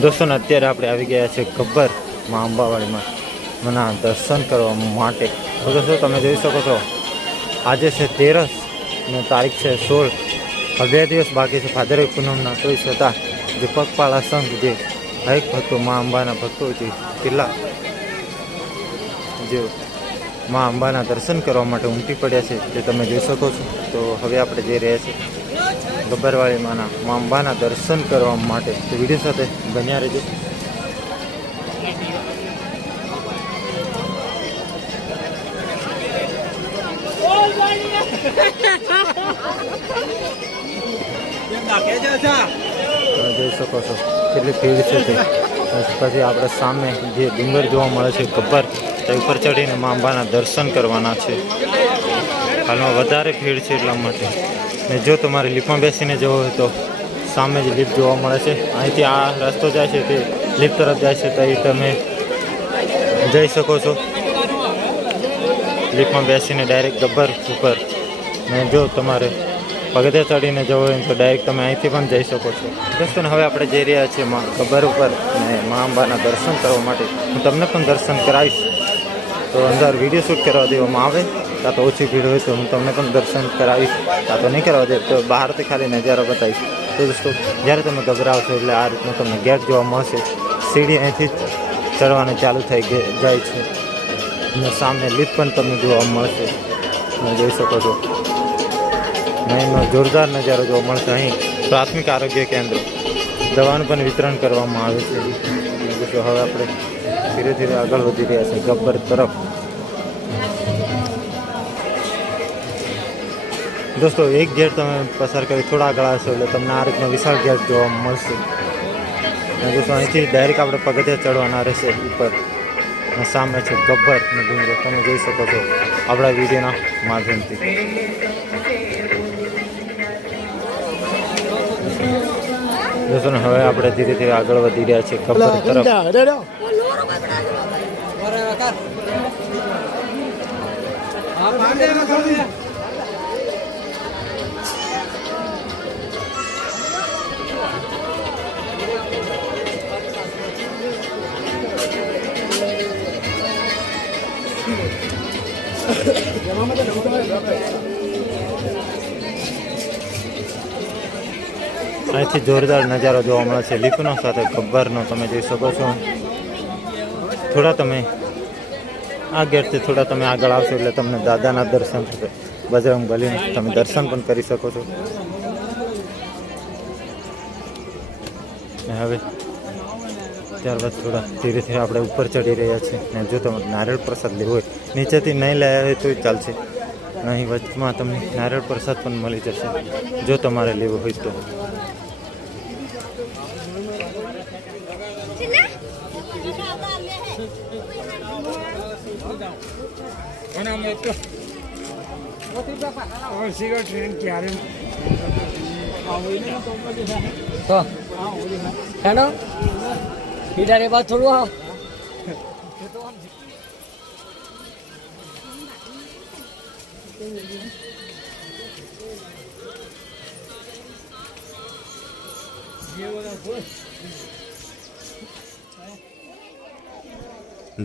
દોસ્તો ને અત્યારે આપણે આવી ગયા છે ગબ્બરમાં અંબાવાડીમાં. મના દર્શન કરવા માટે. તો દોસ્તો, તમે જોઈ શકો છો, આજે છે તેરસ ને તારીખ છે સોળ. બે દિવસ બાકી છે ભાદરવી પૂનમના. તોય છતાં જે પગપાળા સંઘ જે હરેક ભક્તો, મા અંબાના ભક્તો જે કિલ્લા જે મા અંબાના દર્શન કરવા માટે ઉમટી પડ્યા છે તે તમે જોઈ શકો છો. તો હવે આપણે જઈ રહ્યા છીએ ગબ્બરવાળી માના મા અંબાના દર્શન કરવા માટે. તો વીડિયો સાથે બન્યા રહેજો. જોઈ શકો છો કેટલી ભીડ છે તે. પછી આપણે સામે જે ડુંગર જોવા મળે છે, ગબ્બર, તે ઉપર ચડીને મા અંબાના દર્શન કરવાના છે. હાલમાં વધારે ભીડ છે એટલા માટે. ને જો તમારે લિફ્ટમાં બેસીને જવું હોય તો સામે જ લિફ્ટ જોવા મળે છે. અહીંથી આ રસ્તો જાય છે તે લિફ્ટ તરફ જાય છે તો તમે જઈ શકો છો. લિફ્ટમાં બેસીને ડાયરેક્ટ ગબ્બર ઉપર. ને જો તમારે પગથે ચડીને જવું હોય તો ડાયરેક્ટ તમે અહીંથી પણ જઈ શકો છો. દોસ્તોને હવે આપણે જઈ રહ્યા છીએ મા ગબ્બર ઉપર ને મા અંબાના દર્શન કરવા માટે. હું તમને પણ દર્શન કરાવીશ. તો અંદર વીડિયો શૂટ કરવા દેવામાં આવે. કાં તો ઓછી ભીડ હોય તો હું તમને પણ દર્શન કરાવીશ, કાં તો નહીં કરવા દે, તો બહારથી ખાલી નજારો બતાવીશ. તો દોસ્તો, જ્યારે તમે ગભરાવશો એટલે આ રીતનું તમને ગેટ જોવા મળશે. સીડી અહીંથી જ ચડવાનું ચાલુ થઈ જાય છે. અને સામે લિફ્ટ પણ તમને જોવા મળશે. તમે જોઈ શકો છો. અહીંનો જોરદાર નજારો જોવા મળશે અહીં, પ્રાથમિક આરોગ્ય કેન્દ્ર. દવાનું પણ વિતરણ કરવામાં આવે છે. હવે આપણે ધીરે ધીરે આગળ વધી રહ્યા છે ગબ્બર તરફ. દોસ્તો એક ગેટ તમે પસાર કરી થોડા આગળ આવશો એટલે તમને આ રીતનો વિશાળ ગેટ જોવા મળશે. અને દોસ્તો અહીંથી ડાયરેક્ટ આપણે પગથિયા ચડવાના રહેશે ઉપર. સામે છે ગબ્બર અને ડુંગર. તમે જોઈ શકો છો આપણા વિડીયોના માધ્યમથી. દોસ્તો ને હવે આપણે ધીરે ધીરે આગળ વધી રહ્યા છીએ ગબ્બર તરફ. અહીંથી જોરદાર નજારો જોવા મળે છે. લીપનો સાથે ગબ્બરનો તમે જોઈ શકો છો. થોડા તમે આ ગેટથી થોડા તમે આગળ આવશો એટલે તમને દાદાના દર્શન થશે. બજરંગ બલીનું તમે દર્શન પણ કરી શકો છો. હવે ત્યારબાદ થોડા ધીરે ધીરે આપણે ઉપર ચડી રહ્યા છીએ. અને જો તમારે નારિયેળ પ્રસાદ લેવો હોય નીચેથી નહીં લઈ હોય તોય ચાલશે. નહીં, વચમાં તમને નારિયેળ પ્રસાદ પણ મળી જશે, જો તમારે લેવો હોય તો. તો, હેલો? ઈડારે બાદ થોડું આવ.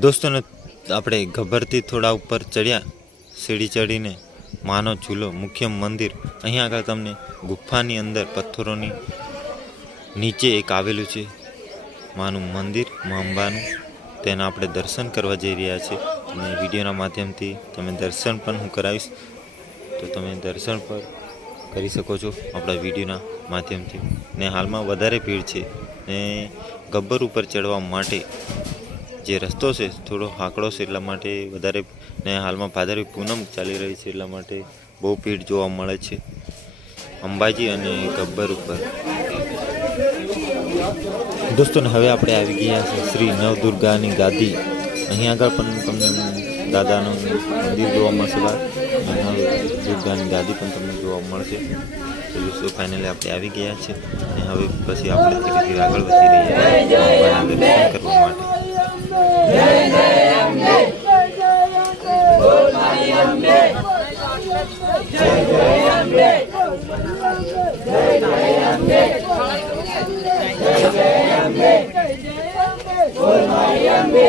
દોસ્તોને આપણે ગભરથી થોડા ઉપર ચડ્યા, સીડી ચડીને માનો ઝૂલો, મુખ્ય મંદિર. અહીં આગળ તમને ગુફાની અંદર પથ્થરોની નીચે એક આવેલું છે, માનું મંદિર મા અંબાનું તેના આપણે દર્શન કરવા જઈ રહ્યા છીએ. અને વિડીયોના માધ્યમથી તમે દર્શન પણ હું કરાવીશ. તો તમે દર્શન પર કરી શકો છો આપણા વિડીયોના માધ્યમથી. ને હાલમાં વધારે ભીડ છે. ને ગબ્બર ઉપર ચડવા માટે જે રસ્તો છે, થોડો હાકડો છે એટલા માટે વધારે, ને હાલમાં ભાદરવી પૂનમ ચાલી રહી છે એટલા માટે બહુ ભીડ જોવા મળે છે. અંબાજી અને ગબ્બર ઉપર. દોસ્તોને હવે આપણે આવી ગયા છે શ્રી નવદુર્ગાની ગાદી. અહીં આગળ પણ તમને દાદાનું મંદિર જોવા મળશે નવદુર્ગાની ગાદી પણ તમને જોવા મળશે. તો દોસ્તો ફાઇનલી આપણે આવી ગયા છે અને હવે પછી આપણે ધીરે ધીરે આગળ વધી રહ્યા છીએ. કરવા માટે. અંબે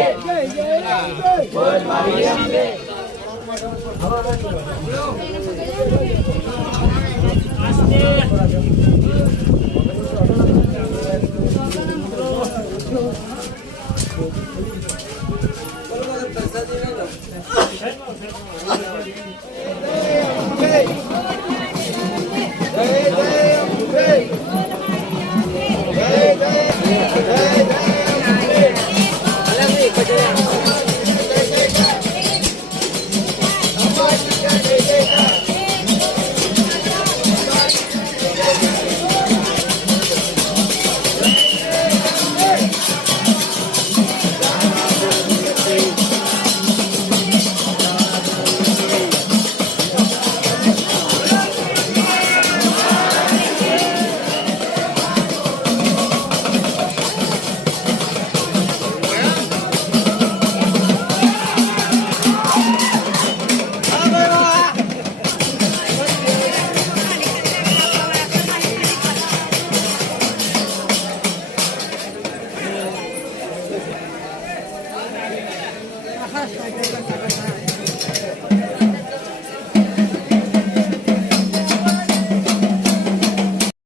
Gracias.